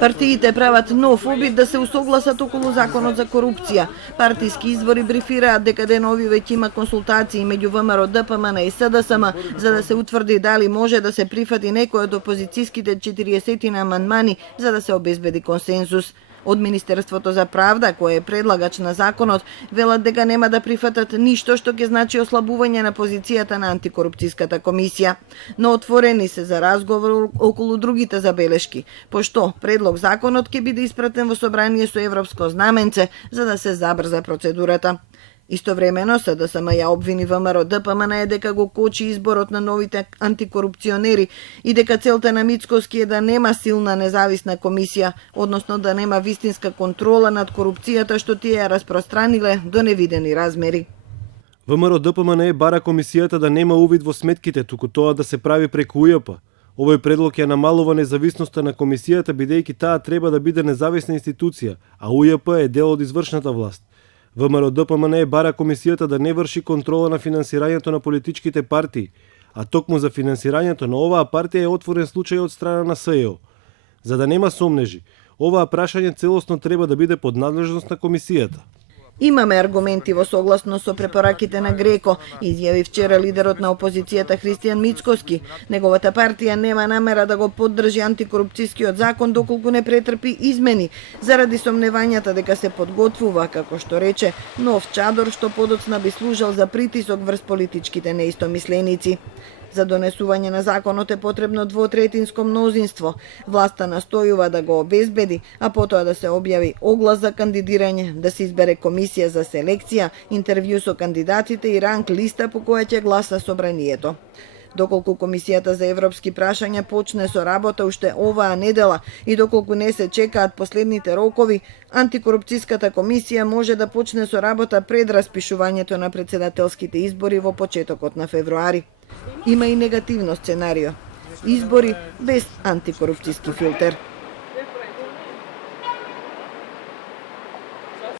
Партиите прават нов обид да се усогласат околу законот за корупција. Партиски извори брифираат дека денови веќе има консултации меѓу ВМРО, ДПМН и СДСМ за да се утврди дали може да се прифати некој од опозицијските 40 амандмани за да се обезбеди консензус. Од Министерството за правда, кој е предлагач на законот, велат дека нема да прифатат ништо што ќе значи ослабување на позицијата на антикорупцијската комисија, но отворени се за разговор околу другите забелешки, пошто предлог законот ќе биде испратен во собрание со европско знаменце за да се забрза процедурата. Истовремено СДСМ ја обвини ВМРО ДПМН дека го кочи изборот на новите антикорупционери и дека целта на Мицкоски е да нема силна независна комисија, односно да нема вистинска контрола над корупцијата што тие ја распространиле до невидени размери. ВМРО ДПМН бара комисијата да нема увид во сметките, туку тоа да се прави преку УЈП. Овој предлог ја намалува независноста на комисијата бидејќи таа треба да биде независна институција, а УЈП е дел од извршната власт. ВМРО ДПМН бара комисијата да не врши контрола на финансирањето на политичките партии, а токму за финансирањето на оваа партија е отворен случај од страна на СЈО. За да нема сомнежи, оваа прашање целосно треба да биде под надлежност на комисијата. Имаме аргументи во согласно со препораките на Греко, изјави вчера лидерот на опозицијата Христијан Мицкоски. Неговата партија нема намера да го поддржи антикорупцијскиот закон доколку не претрпи измени, заради сомневањата дека се подготвува, како што рече, нов чадор што подоцна би служел за притисок врз политичките неистомисленици. За донесување на законот е потребно двотретинско мнозинство. Власта настојува да го обезбеди, а потоа да се објави оглас за кандидирање, да се избере комисија за селекција, интервју со кандидатите и ранг листа по која ќе гласа собранието. Доколку Комисијата за европски прашања почне со работа уште оваа недела и доколку не се чекаат последните рокови, антикорупцијската комисија може да почне со работа пред распишувањето на председателските избори во почетокот на февруари. Има и негативно сценарио. Избори без антикорупцијски филтер.